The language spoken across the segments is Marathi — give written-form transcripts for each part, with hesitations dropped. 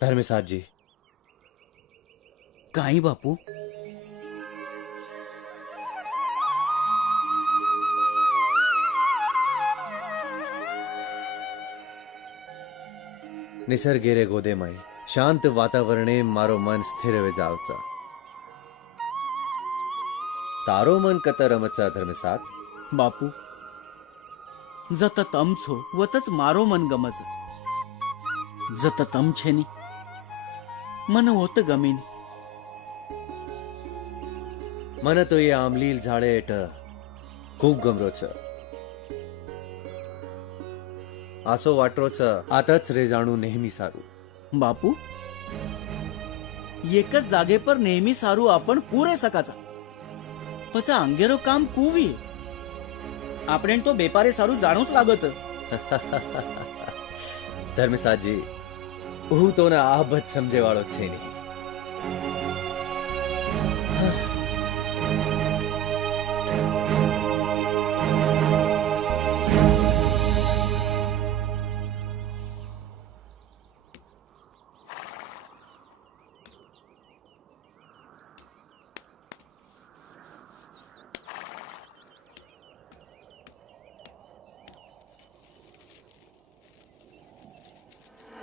धर्मसाद जी. काही बापू. निसर्गे रे गोदेमाई शांत वातावरणे मारो मन स्थिर वेजावचा. तारो मन कत रमचा धर्मसात. बापू जत तम छो वतच मारो मन गमच. जत तम छेनी मन होत गमीनी. मन तो ये आमलील झाडे एट खूप गमरो छ. आसो वाटरो छ आताच रे जाणू नेहमी सारू. बापू एकच जागे पर नेहमी सारू आपण पुरे सकाचा. पचा अंगेरो काम कुवी આપણે તો બેપારે સારું જાણું જ લાગે છે. ધર્મસાદ जी હું તો ના આ બધ સમજે વાળો છે નહીં.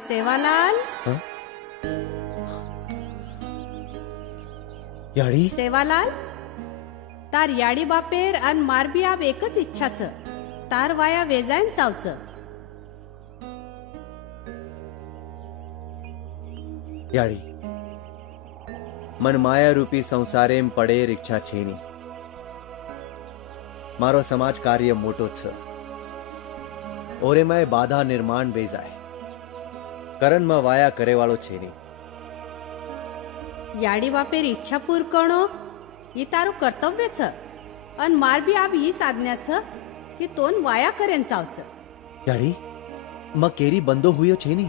सेवालाल याडी सेवालाल तार याडी बापेर अन मारबी आप एकच इच्छा छ. तार वाया वेजायन चावच. याडी मन माया रूपी संसारेम पडे इच्छा छेनी. मारो समाज कार्य मोटो छ. ओरे माय बाधा निर्माण वेजाय करण में वाया करे वाळो छेनी. याडी बापेर इच्छा पूर करणो ही तारो कर्तव्य छ. अन मारबी आप ही साधन्या छ की तोन वाया करेन चावच. याडी म केरी बंदो हुयो छेनी.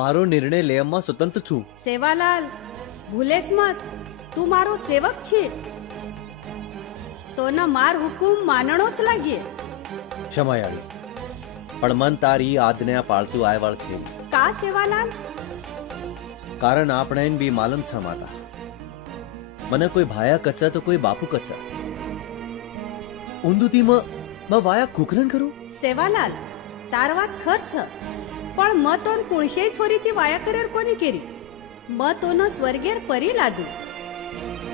मारो निर्णय लेयम में स्वतंत्र छू. सेवालाल भूलेस मत. तू मारो सेवक छे. तो न मार हुकुम मानणोच लागे. क्षमा याडी पण मन तारी आज्ञा पाळतू आयवाळ छे. का सेवालाल? कारण आपणे बी मालूम छ माता. મને કોઈ ભાયા કચ્ચા તો કોઈ બાપુ કચ્ચા. ઊંધુથી મ વાયા કુકરણ કરું. सेवालाल तार वात खर छ. पण म तोन कुळशे छोरी ती वाया करेर कोणी केरी. म तोन स्वर्गेर परी लादू.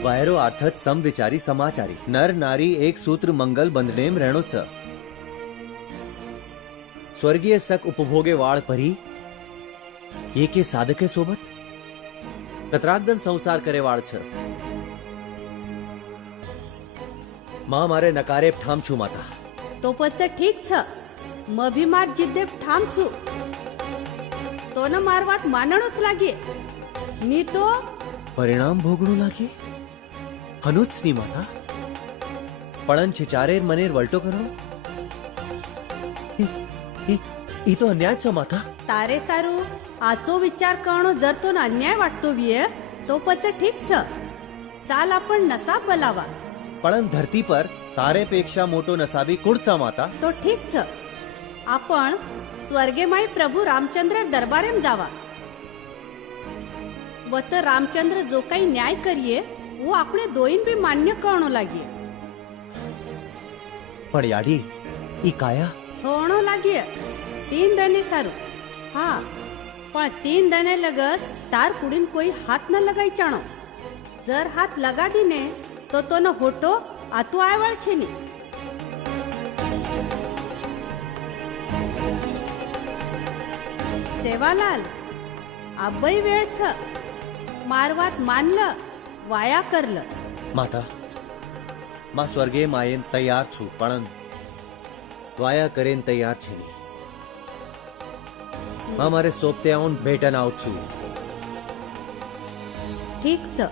વાયરો અર્થ જ સમવિચારી સમાચારી. નર નારી એક સૂત્ર મંગલ બંધનેમ રહેણો छ. स्वर्गीय सक उपभोगे वाळ परी ये के साधके सोबत कतरागदन संसार करे वाळ छ. मां मारे नकारे ठाम छू माता. तो पच ठीक छ. म भी मार जिद्दे ठाम छु. तो न मार वात मानणोच लागे. नी तो परिणाम भोगणू लागे. हनुच नी माता. पळन छिचारेर मनेर वलटो करो. ई तो अन्याय छ माता. तारे सारू आचो विचार करणो जर तो अन्याय वाटतो विये तो पच ठीक छ. चाल आपण नसाब बलावा. पण धरती पर तारेपेक्षा मोटो नसाबी कुडचा माता. तो ठीक छ. आपण स्वर्गेमाई प्रभू रामचंद्र दरबारेम जावा. व तर रामचंद्र जो काही न्याय करिये वो आपणे दोईन भी मान्य करणो लागिये. पण याडी ई काया छोणो लागिये. 3 दने सारू. हा पण 3 दने लगस तार पुढीन कोई हात न लगाई चाणो. जर हात लगा दिने तो न होटो आतू आयवळ छेनी. सेवालाल आबई वेळ छ. मारवात मानलं वाया करलं. माता मा स्वर्गे मायेन तैयार छू पण वाया करेन तैयार छे. मा मारे सोपते आऊन भेटन आउट छू. ठीक छ.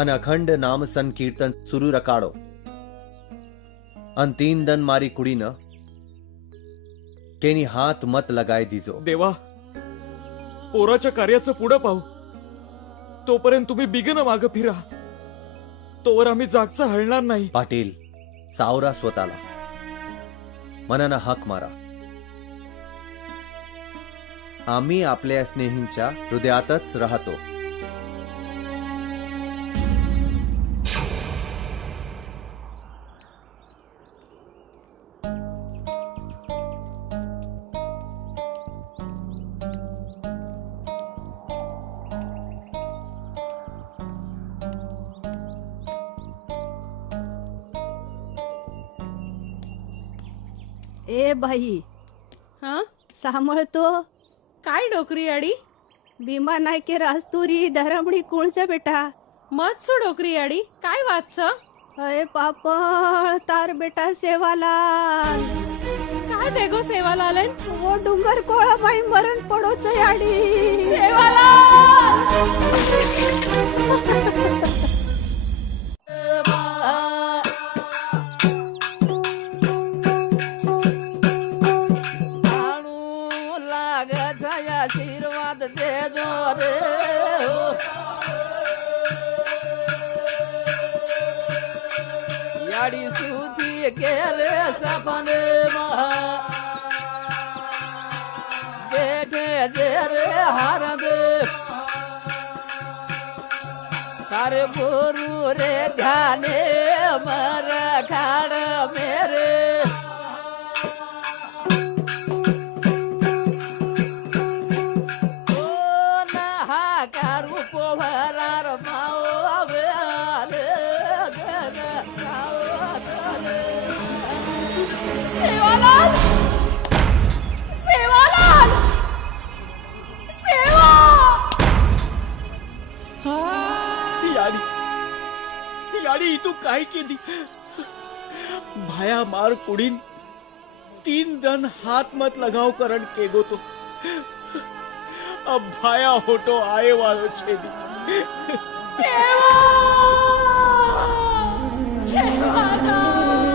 અને અખંડ નામ સંકીર્તન સુરુ રકાડો અને 3 દન મારી કુડીને કેની हात मत लगाय दीजो. देवा, पोराच्या कार्याचं पुढं पाहू, तोपर्यंत तुम्ही बिगन माग फिरा, तोवर आम्ही जागचा हलणार नाही. पाटील सावरा स्वतःला, मनाना हक मारा. आम्ही आपल्या स्नेहींच्या हृदयातच राहतो. ए बाई, हा सांभाळतो. काय डोकरी आडी भीमा नायके रास्तुरी धरमडी कुळचं बेटा. मत सु डोकरी आडी काय वाच अय पापळ तार बेटा सेवालाल. काय बेगो सेवाला आले वो डुंगर कोळा बाई मरण पडोच याडी. सेवाला आशीर्वाद दे जो रे. याडी सुधी गेले सपने महा बेठे जे रे हार दे. सारे गुरु रे ध्याने मर खाड़ मेरे. सेवालाल सेवालाल सेवा याडी तू काय केली. भाया मार कुडीन 3 दन हात मत लगाव करण केगो तो. अब भाया होटो आए वालो छेदी. सेवा सेवालाल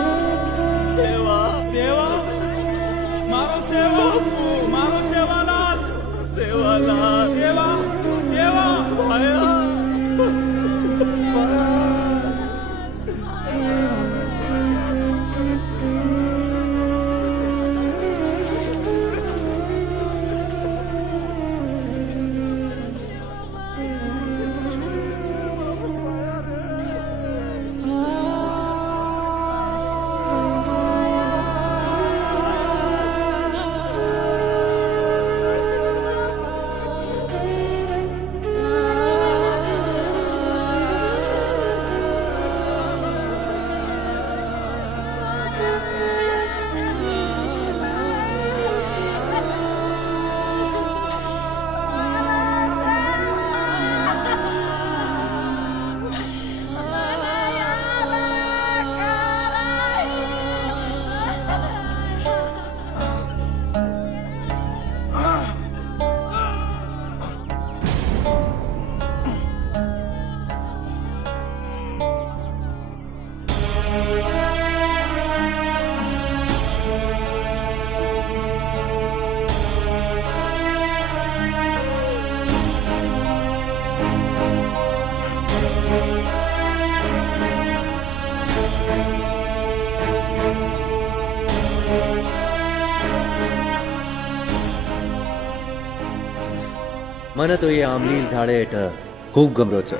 सेवा सेवा, मारो सेवा, मारो सेवालाल, सेवालाल सेवा, सेवा, भाया. મને તો એ આમલીલ ઝાડે હેઠ खूप गमरोच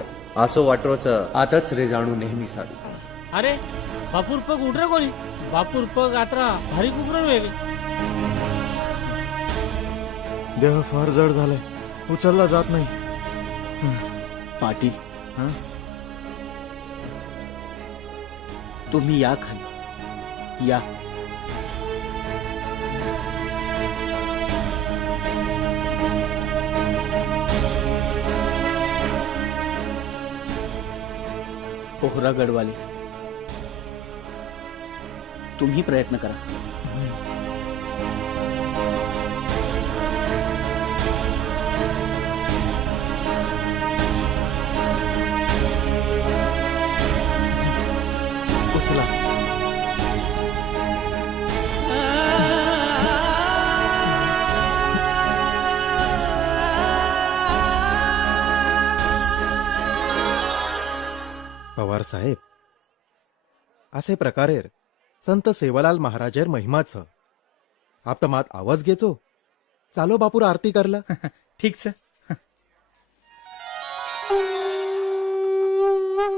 आसो वाटरोच आताच रे जाणू नेहमी साडी. अरे बापूर पग उडर कोणी बापूर पग आत्रा भारी कुबरण वेगळे. देह फार जड झालाय, उचलला जात नाही. पाटील, तुम्ही या खाली या. पोहरागडवाले, तुम्ही प्रयत्न करा. पवार साहेब असे प्रकारेर संत सेवालाल महाराजेर महिमाच आप तमात आवाज घेचो चालो बापूर आरती करला ठीक से